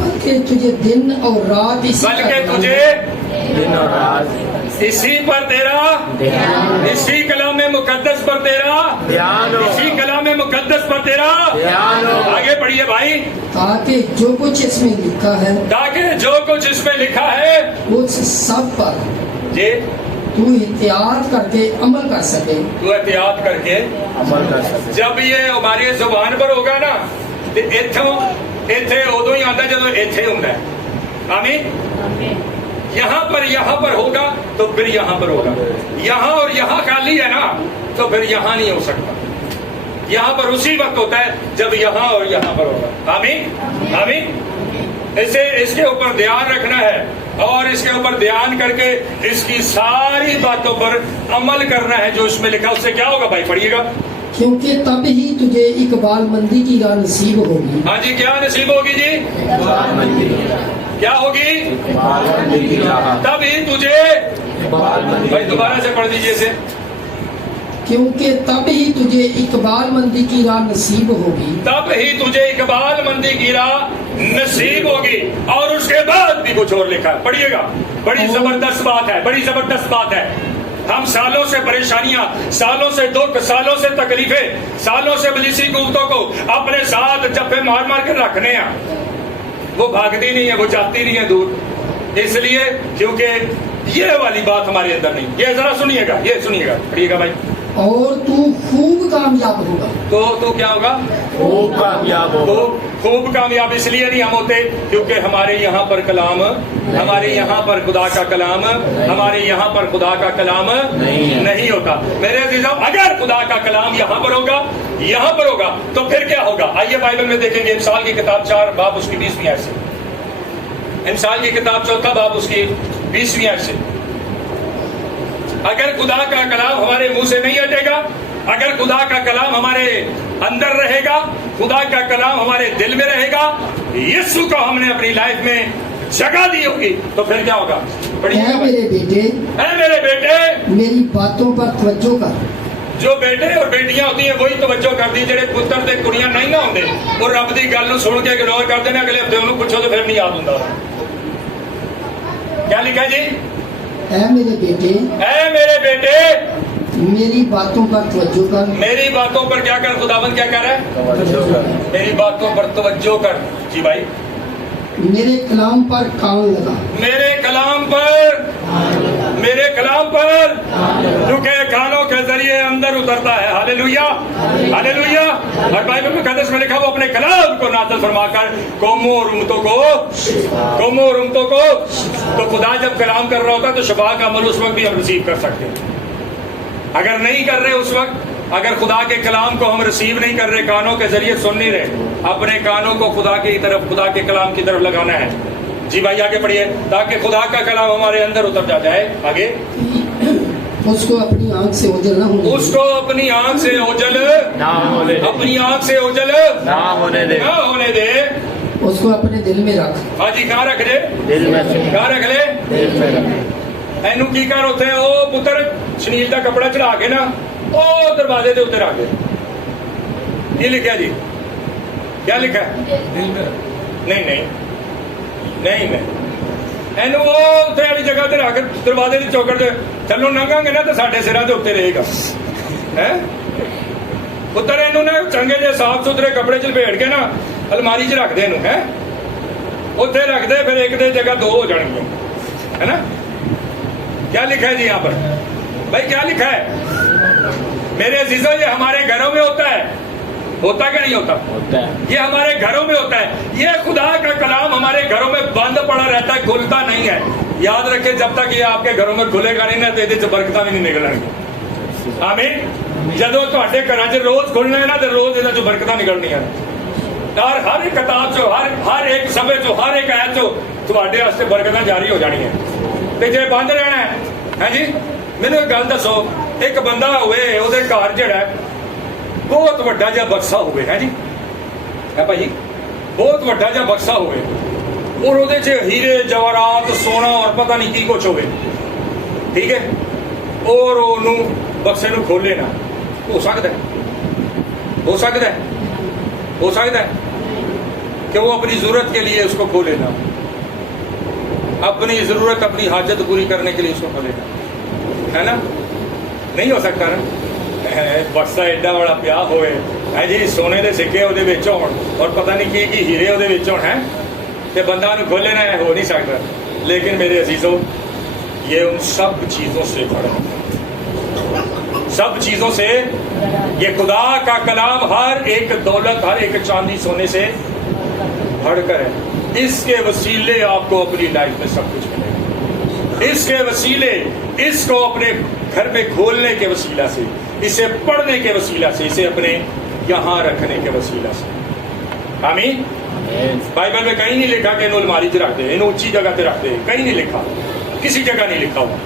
बल्कि तुझे दिन और रात इसी का बल्कि ध्यान तुझे रहे। दिन और रात इसी पर तेरा, इसी कलाम में मुकद्दस पर तेरा ध्यान हो, इसी कलाम में मुकद्दस पर तेरा ध्यान हो, आगे पढ़िए भाई, ताकि जो कुछ इसमें लिखा है ताकि जो कुछ इसमें लिखा है उस सब पर ये तू एहतियात करके अमल कर सके। तू एहतियात करके अमल कर सकते। जब ये हमारी जुबान पर होगा ना तो इथे उदो ही आता जब इथे होता है। आमीन, यहाँ पर होगा तो फिर यहाँ पर होगा, यहाँ और यहाँ खाली है ना तो फिर यहाँ नहीं हो सकता, यहाँ पर उसी वक्त होता है जब यहाँ और यहाँ पर होगा। आमीन, आमीन। इसे इसके ऊपर ध्यान रखना है और इसके ऊपर ध्यान करके इसकी सारी बातों पर अमल करना है जो इसमें लिखा। उससे क्या होगा भाई, पढ़िएगा, क्योंकि तब ही तुझे इकबाल मंदी की राह नसीब होगी। हाँ जी, क्या नसीब होगी जी, क्या होगी, तब ही तुझे, भाई दोबारा से पढ़ दीजिए इसे, क्योंकि तब ही तुझे इकबाल मंदी की राह नसीब होगी, तब ही तुझे इकबाल मंदी की राह नसीब होगी। और उसके बाद भी कुछ और लिखा है, पढ़िएगा, बड़ी जबरदस्त बात है, बड़ी जबरदस्त बात है। हम सालों से परेशानियां, सालों से दुख, सालों से तकलीफें, सालों से बलीसी कुव्वतों को अपने साथ जब्बे मार मार के रखने हैं, वो भागती नहीं है, वो जाती नहीं है दूर, इसलिए क्योंकि ये वाली बात हमारे अंदर नहीं। ये जरा सुनिएगा, ये सुनिएगा, पढ़िएगा भाई, और तू खूब कामयाब होगा। तो क्या होगा, खूब कामयाब हो, तो खूब कामयाब इसलिए नहीं हम होते क्योंकि हमारे यहाँ पर कलाम, हमारे यहाँ पर खुदा का कलाम, हमारे यहाँ पर खुदा का कलाम नहीं होता। मेरे अजीजों, अगर खुदा का कलाम यहाँ पर होगा, यहाँ पर होगा, तो फिर क्या होगा? आइए बाइबल में देखेंगे, इंसान की किताब 4 बाब उसकी 20वीं आयत से, इंसान की किताब 4 बाब उसकी 20वीं आयत से। अगर खुदा का कलाम हमारे मुंह से नहीं हटेगा, अगर खुदा का कलाम हमारे अंदर रहेगा, खुदा का कलाम हमारे दिल में रहेगा, यीशु को हमने अपनी लाइफ में जगह दी होगी, तो फिर क्या होगा? ऐ मेरे बेटे, ऐ मेरे बेटे, मेरी बातों पर तवज्जो कर। जो बेटे और बेटियां होती हैं वही तवज्जो करती, जेडे पुत्र ते कुड़ियां नहीं ना होंदे और रब दी गल नूं सुन के इग्नोर करते हैं, अगले हफ्ते उन्होंने पूछो तो फिर नहीं याद होता। क्या लिखा है जी? ऐ मेरे बेटे, ऐ मेरे बेटे, मेरी बातों पर तवज्जो कर। मेरी बातों पर क्या कर? खुदाबंद क्या कर रहा है? तवज्जो कर। मेरी बातों पर तवज्जो कर। जी भाई, मेरे कलाम पर कान लगा। मेरे कलाम पर, मेरे कलाम पर, क्योंकि कानों के जरिए अंदर उतरता है। Hallelujah, hallelujah. और बाइबल में मुकद्दस में लिखा वो अपने कलाम को नाज़िल फरमाकर कौमों और उम्मतों को, तो खुदा जब कलाम कर रहा होता है तो शफा का अमल उस वक्त भी हम रिसीव कर सकते हैं। अगर नहीं कर रहे उस वक्त, अगर खुदा के कलाम को हम रिसीव नहीं कर रहे, कानों के जरिए सुन नहीं रहे, अपने कानों को खुदा की तरफ, खुदा के कलाम की तरफ लगाना है। जी भाई आगे पढ़िए, ताकि खुदा का कलाम हमारे अंदर उतर जाए। आगे, उसको अपनी आंख से ओझल न होने दे। उसको अपनी आंख से ओझल ना होने दे। अपनी आंख से ओझल ना होने दे। ना होने दे। उसको अपने दिल में रख। हाँ जी, कहाँ रख दे? दिल में से। कहाँ रख ले? दिल में रख। एनू की कर उत्थे ओ पुत्र शनील का कपड़ा चढ़ा के ना ओ दरवाजे के उत्ते रख दे। ये लिखा जी? क्या लिखा है? नहीं नहीं नहीं नहीं, एनू वो उत्थे वाली जगह ते रख, दरवाजे की चौकट ते थल्लों लंघांगे ना तो साडे सिरां दे उत्ते रहेगा। है पुत्र, एनू ना चंगे जे साफ सुथरे कपड़े च लपेट के ना अलमारी च रख दे, एनू है उत्थे रख दे, फिर एक दे जगह दो हो जाएंगे, है ना? क्या लिखा है जी यहाँ पर? भाई क्या लिखा है? मेरे अजीजों, ये हमारे घरों में होता है, होता क्या नहीं होता? होता है। ये हमारे घरों में होता है। ये खुदा का कलाम हमारे घरों में बंद पड़ा रहता है, खुलता नहीं है। याद रखें, जब तक ये आपके घरों में खुलेगा नहीं ना तो ये बरकतां भी नहीं निकलणगी। आमीन। जदों तुहाडे घरां च रोज खुलना है ना तो रोज इहदे चों बरकतां निकलणीਆਂ और हर एक किताब चो, हर एक सभे चो, हर एक आयत चो तुहाडे वास्ते बरकतां जारी हो जाणीਆਂ। ते जे बंद रहना है जी, मैनू एक गल दसो, एक बंदा होवे ओहदे घर जिहड़ा बहुत वड्डा जिहा बक्सा होवे, है जी, है भाई, बहुत वड्डा जिहा बक्सा होवे और ओहदे च हीरे जवाहरात सोना और पता नहीं की कुछ होवे, ठीक है, और ओनू बक्से नू खोले ना, हो सकता है, हो सकता है, हो सकता है कि वो अपनी जरूरत के लिए उसको खोले ना, अपनी जरूरत, अपनी हाजत पूरी करने के लिए उसको खोलेगा, है ना? नहीं हो सकता ना? बक्सा एडा बड़ा पिया होए है जी, सोने के सिक्के ਉਹਦੇ ਵਿੱਚ ਹੋਣ और पता नहीं की हीरे ਉਹਦੇ ਵਿੱਚ होण है, ते बंदा ਨੂੰ खोले ना, हो नहीं सकता। लेकिन मेरे अजीजों, ये उन सब चीजों से बड़ा, सब चीजों से, ये खुदा का कलाम हर एक दौलत, हर एक चांदी सोने से बढ़कर है। इसके वसीले आपको अपनी लाइफ में सब कुछ मिलेगा। इसके वसीले, इसको अपने घर में खोलने के वसीला से, इसे पढ़ने के वसीला से, इसे अपने यहाँ रखने के वसीला से। आमीन। बाइबल में कहीं नहीं लिखा कि इन्हों अलमारी च रख दे, इन्हों ऊंची जगह पे रख दे, कहीं नहीं लिखा, किसी जगह नहीं लिखा हुआ,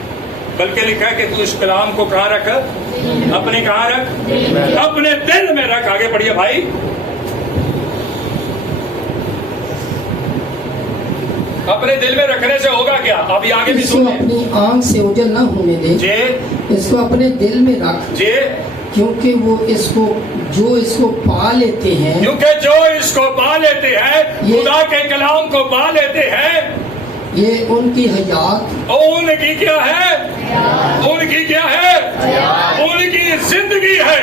बल्कि लिखा है कि तू इस कलाम को कहाँ रख? अपने कहाँ रख? अपने दिल में रख। आगे पढ़िए भाई। अपने दिल में रखने से होगा क्या? अभी आगे भी इसको सुनिए। अपनी आंख से ओझल न होने दे। जे इसको अपने दिल में रख, जे क्योंकि वो इसको, जो इसको पा लेते हैं, क्योंकि जो इसको पा लेते हैं, खुदा के कलाम को पा लेते हैं, ये उनकी हयात, उनकी क्या है? उनकी क्या है? उनकी जिंदगी है,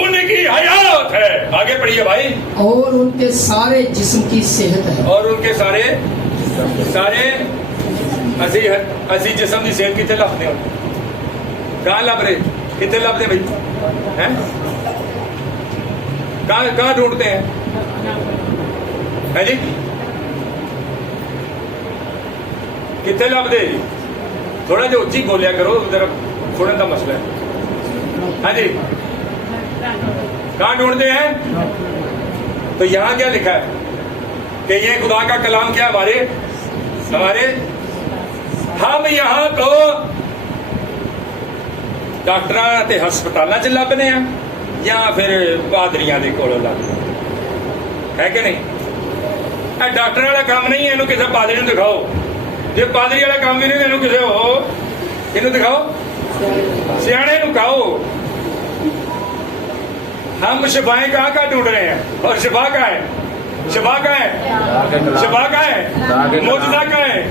उनकी हयात है। आगे पढ़िए भाई। और उनके सारे जिस्म की सेहत है। और उनके सारे असी जिस्म की सेहत कितने लभते हो? कहाँ लभ रहे? कितने लभते भाई? हैं? कहाँ ढूंढते हैं? है जी, कितने लभते जी? थोड़ा जो उच्ची बोलिया करो, जरा सुनने का मसला है। हाँ जी, कहाँ ढूंढते हैं? तो यहाँ क्या लिखा है कि ये खुदा का कलाम क्या हमारे हम यहाँ तो डॉक्टरां ते हस्पतालों च लभने या फिर पादरियां दे कोलों लभने? ہے کہ نہیں؟ ڈاکٹر والا کام نہیں ہے انہوں کسی پادری نو دکھاؤ، جی پادری والا کام بھی نہیں انہوں کسی ہو انہوں دکھاؤ، سیانے نو کہو۔ ہم شفائیں کہاں کہاں ڈھونڈ رہے ہیں، اور شفا کہاں ہے؟ شفا کہاں ہے؟ شفا کہاں ہے؟ معجزہ کہاں ہے؟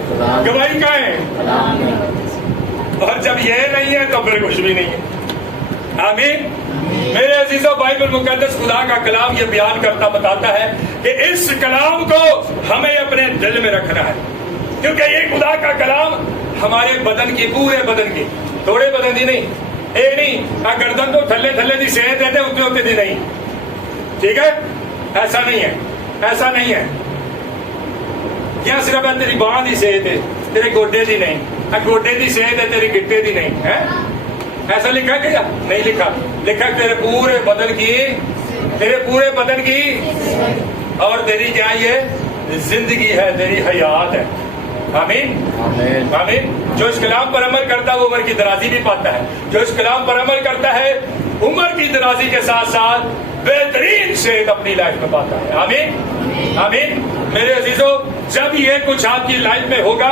گواہی کہاں ہے؟ اور جب یہ نہیں ہے تو پھر کچھ بھی نہیں ہے۔ آمین۔ میرے عزیزوں، بائبل مقدس خدا کا کلام یہ بیان کرتا بتاتا ہے کہ اس کلام کو ہمیں اپنے دل میں رکھنا ہے، کیونکہ یہ خدا کا کلام ہمارے بدن کی، پورے بدن کی، تھوڑے بدن کی نہیں، اے نہیں گردن تو تھلے تھلے دی صحت دیتے اتنے اتنے دی نہیں، ٹھیک ہے؟ ایسا نہیں ہے، ایسا نہیں ہے۔ کیا صرف ہے تیری باں دی صحت ہے، تیرے گوڈے دی نہیں، گوڈے دی صحت ہے تیری گٹے دی نہیں ہے؟ ایسا لکھا کیا؟ نہیں لکھا، لکھا تیرے پورے بدن کی، تیرے پورے بدن کی، اور تیری کیا یہ زندگی ہے، تیری حیات ہے۔ آمین آمین۔ جو اس کلام پر عمل کرتا ہے وہ عمر کی درازی بھی پاتا ہے، جو اس کلام پر عمل کرتا ہے عمر کی درازی کے ساتھ ساتھ بہترین صحت اپنی لائف میں پاتا ہے۔ آمین آمین۔ میرے عزیزوں، جب یہ کچھ آپ کی لائف میں ہوگا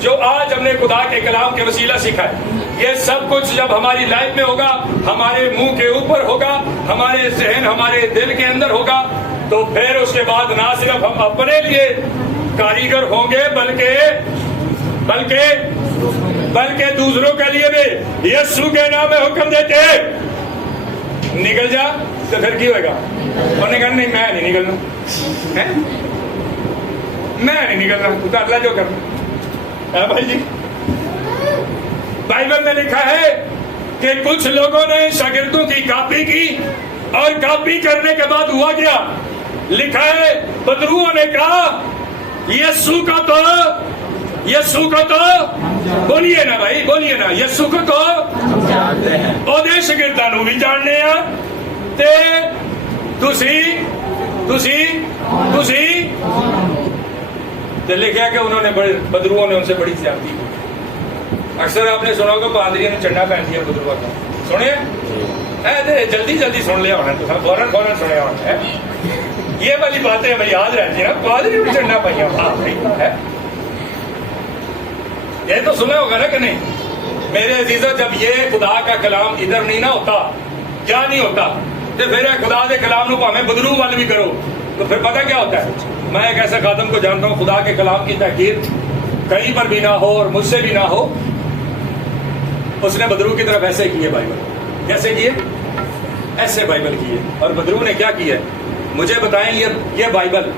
جو آج ہم نے خدا کے کلام کے وسیلہ سیکھا ہے، یہ سب کچھ جب ہماری لائف میں ہوگا، ہمارے منہ کے اوپر ہوگا، ہمارے ذہن ہمارے دل کے اندر ہوگا، تو پھر اس کے بعد نہ صرف ہم اپنے لیے کاریگر ہوں گے بلکہ دوسروں کے لیے بھی یسوع کے نام میں حکم دیتے نکل جا، تو پھر کی ہوئے گا؟ اور نکل نہیں، میں نہیں نکلنا، میں نہیں نکلنا، تو کر لا جو کرنا بھائی جی۔ بائبل میں لکھا ہے کہ کچھ لوگوں نے شاگردوں کی کاپی کی، اور کاپی کرنے کے بعد ہوا کیا؟ لکھا ہے بدروؤں نے کہا یسوع کو تو بولیے نا بھائی، بولیے نا، یسوع کو تو اودے شاگرداں نوں بھی جاننے آ، تے تسی لکھا کہ انہوں نے بدروؤں نے ان سے بڑی زیادتی کی۔ اکثر آپ نے سنا ہوگا پادریوں نے چنڈا پہن دیا بدروا کا، سنے؟ جلدی جلدی سن لیا ہونا، تو فوراً سنیا ہونا ہے۔ یہ والی باتیں ہمیں یاد رہتی ہیں نا، پادریوں نے چنڈا پہنیا، یہ تو سنا ہوگا نا کہ نہیں؟ میرے عزیزوں، جب یہ خدا کا کلام ادھر نہیں نہ ہوتا، کیا نہیں ہوتا، تو پھر خدا کے کلام نو پاویں بدرو وال بھی کرو، تو پھر پتہ کیا ہوتا ہے؟ میں ایک ایسے خادم کو جانتا ہوں، خدا کے کلام کی تحقیر کہیں پر بھی نہ ہو اور مجھ سے بھی نہ ہو، اس نے بدرو کی طرف ایسے کیے بائبل، کیسے کیے؟ ایسے بائبل کیے۔ اور بدرو نے کیا کیا؟ مجھے بتائیں، یہ بائبل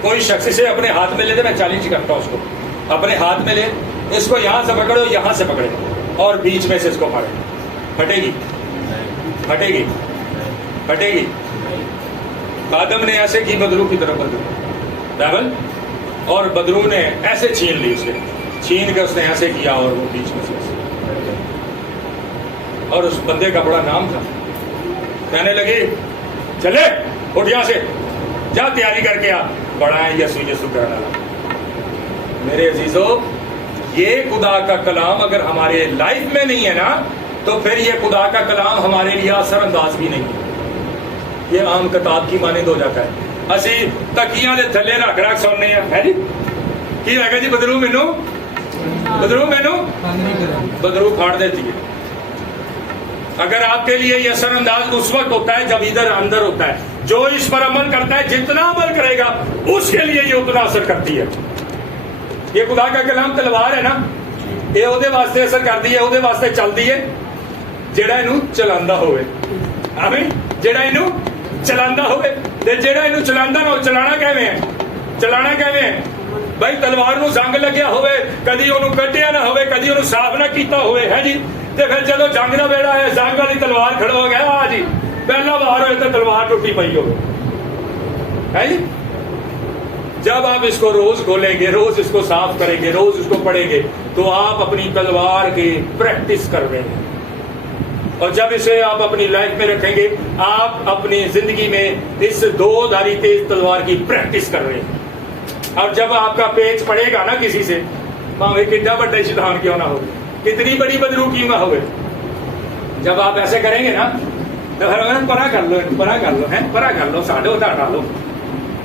کوئی شخص سے اپنے ہاتھ میں لے دے، میں چیلنج کرتا ہوں اس کو، اپنے ہاتھ میں لے، اس کو یہاں سے پکڑو، یہاں سے پکڑے، اور بیچ میں سے اس کو پھاڑے، پھٹے گی؟ پھٹے گی؟ پھٹے گی؟ آدم نے ایسے کی بدرو کی طرف بائبل، اور بدرو نے ایسے چھین لی، اسے چھین کے اس نے ایسے کیا، اور وہ بیچ میں سے، اور اس بندے کا بڑا نام تھا، کہنے لگے چلے اٹھ یہاں سے، جا تیاری کر کے آ، بڑا ہے یسوع کہنا لگا۔ میرے عزیزوں، یہ خدا کا کلام اگر ہمارے لائف میں نہیں ہے نا، تو پھر یہ خدا کا کلام ہمارے لیے اثر انداز بھی نہیں ہے، یہ عام کتاب کی مانند ہو جاتا ہے۔ اسی تکیاں دے تھلے رکھ سننے ہیں، ہے جی کی رہ گیا جی، بدرو مینو بدرو پھاڑ دیتی ہے۔ اگر آپ کے لیے یہ اثر انداز اس وقت ہوتا ہے جب ادھر اندر ہوتا ہے، جو اس پر عمل کرتا ہے جتنا عمل کرے گا اس کے لیے یہ اتنا اثر کرتی ہے۔ یہ خدا کا کلام تلوار ہے نا، یہ وہ واسطے اثر کرتی ہے، وہ واسطے چلتی ہے جہاں یہ چلا ہوئے، آمین، جہاں یہ چلا ہوئے، جہاں یہ چلا نہ ہو، چلانا کیویں ہے؟ چلانا کیویں ہے بھائی؟ تلوار نو زنگ لگیا ہوئے، کدی انہوں کٹیا نہ ہوئے، کدی انہوں صاف نہ کیتا ہوئے، ہے جی، تے پھر جدو جنگ کا بیڑا ہے، زنگ والی تلوار کھڑو ہو گیا، آ جی پہلا وار ہوئے تو تلوار ٹوٹی پئی ہو، ہے جی۔ جب آپ اس کو روز کھولیں گے، روز اس کو صاف کریں گے، روز اس کو پڑھیں گے، تو آپ اپنی تلوار کی پریکٹس کر رہے ہیں، اور جب اسے آپ اپنی لائف میں رکھیں گے، آپ اپنی زندگی میں اس دو دھاری تیز تلوار کی پریکٹس کر رہے ہیں۔ اور جب آپ کا پیچ پڑے گا نا کسی سے، بھاوے کتنا بڑا شیطان کیوں نہ ہو، کتنی بڑی بدرو کیوں نہ ہوئے، جب آپ ایسے کریں گے نا، تو پرا کر لو، پرا کر لو، ہے پرا کر لو، ساڈے ادھر ڈالو،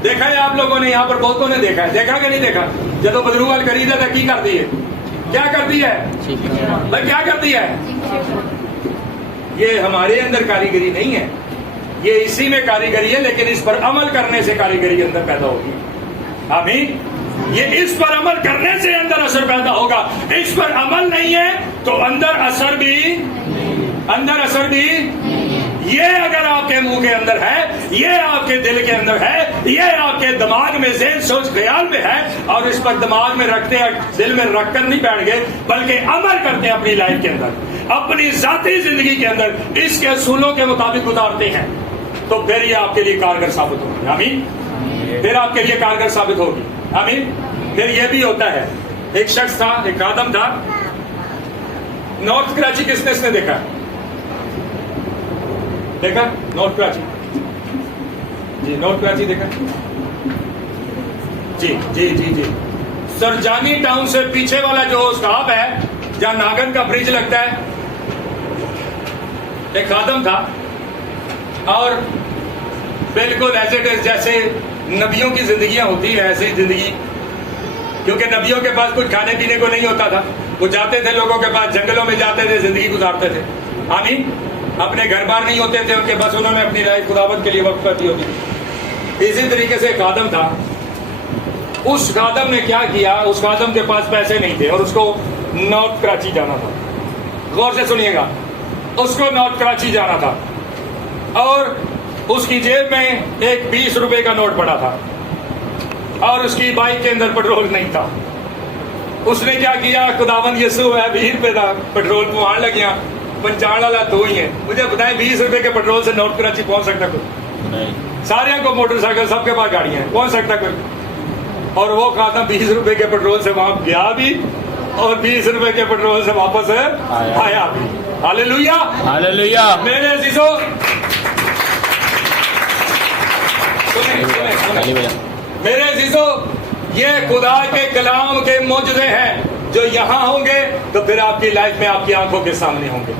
देखा है आप लोगों ने, यहाँ पर बहुतों ने देखा है, देखा कि नहीं देखा? जब बदरू वाल खरीदा था की करती है, क्या करती है भाई, क्या करती है? ये हमारे अंदर कारीगरी नहीं है, ये इसी में कारीगरी है, लेकिन इस पर अमल करने से कारीगरी अंदर पैदा होगी। आमीन। ये इस पर अमल करने से अंदर असर पैदा होगा। इस पर अमल नहीं है तो अंदर असर भी ये अगर आपके मुंह के अंदर है, ये आपके दिल के अंदर है, ये आपके दिमाग में ज़हन सोच ख्याल में है, और इस पर दिमाग में रखते हैं, दिल में रख कर नहीं बैठ गए, बल्कि अमल करते हैं अपनी लाइफ के अंदर, अपनी जाती जिंदगी के अंदर इसके असूलों के मुताबिक गुजारते हैं, तो फिर ये आपके लिए कारगर साबित होगी। आमीन। फिर आपके लिए कारगर साबित होगी। आमीन। फिर ये भी होता है, एक शख्स था, एक आदम था, नॉर्थ कराची, किसने देखा नॉर्थ कराची? जी, नॉर्थ कराची देखा? जी। सरजानी टाउन से पीछे वाला जो स्टॉप है, जहां नागन का ब्रिज लगता है, एक खादम था, और बिल्कुल एज इट इज जैसे नबियों की जिंदगियां होती है, ऐसी जिंदगी, क्योंकि नबियों के पास कुछ खाने पीने को नहीं होता था, वो जाते थे लोगों के पास, जंगलों में जाते थे, जिंदगी गुजारते थे। आमीन। अपने घर बार नहीं होते थे उनके, बस उन्होंने अपनी लाइफ खुदावंत के लिए वक्त कर दी होती थी। इसी तरीके से एक आदम था, उस खादम ने क्या किया, उस खादम के पास पैसे नहीं थे और उसको नॉर्थ कराची जाना था। गौर से सुनिएगा, उसको नॉर्थ कराची जाना था, और उसकी जेब में एक 20 रुपए का नोट पड़ा था, और उसकी बाइक के अंदर पेट्रोल नहीं था। उसने क्या किया, खुदावंद यसू है 20 रुपए का पेट्रोल पवान लग गया, पंचाण वाला तो ही है। मुझे बताएं 20 रुपए के पेट्रोल से नॉर्थ कराची पहुंच सकता कोई? नहीं। सारे को मोटरसाइकिल, सबके पास गाड़ियां हैं, पहुंच सकता कोई? और वो खादम 20 रुपए के पेट्रोल से वहां गया भी, और 20 रुपए के पेट्रोल से वापस आया भी। Hallelujah, hallelujah. मेरे अजीजों, मेरे अजीजों, ये खुदा के कलाम के मौजूदे हैं, जो यहाँ होंगे तो फिर आपकी लाइफ में आपकी आंखों के सामने होंगे।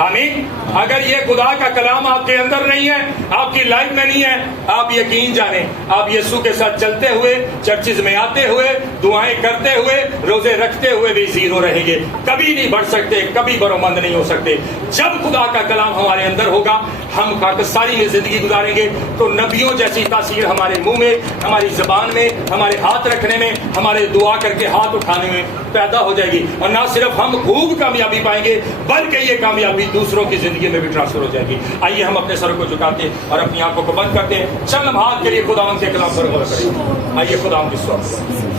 आमीन। अगर ये खुदा का कलाम आपके अंदर नहीं है, आपकी लाइफ में नहीं है, आप यकीन जाने, आप यीशु के साथ चलते हुए, चर्चिज में आते हुए, दुआएं करते हुए, रोजे रखते हुए भी जीरो रहेंगे, कभी नहीं बढ़ सकते, कभी बरोमंद नहीं हो सकते। जब खुदा का कलाम हमारे अंदर होगा, हम खाकसारी में जिंदगी गुजारेंगे, तो नबियों जैसी तासीर हमारे मुंह में, हमारी जबान में, हमारे हाथ रखने में, हमारे दुआ करके हाथ उठाने में पैदा हो जाएगी। और ना सिर्फ हम खूब कामयाबी पाएंगे, बल्कि ये कामयाबी दूसरों की जिंदगी में भी ट्रांसफर हो जाएगी। आइए हम अपने सर को झुकाते और अपनी आंखों को बंद करते हैं, चंद लम्हात के लिए खुदावंद के कलाम पर गौर करें। आइए खुदावंद की स्तुति।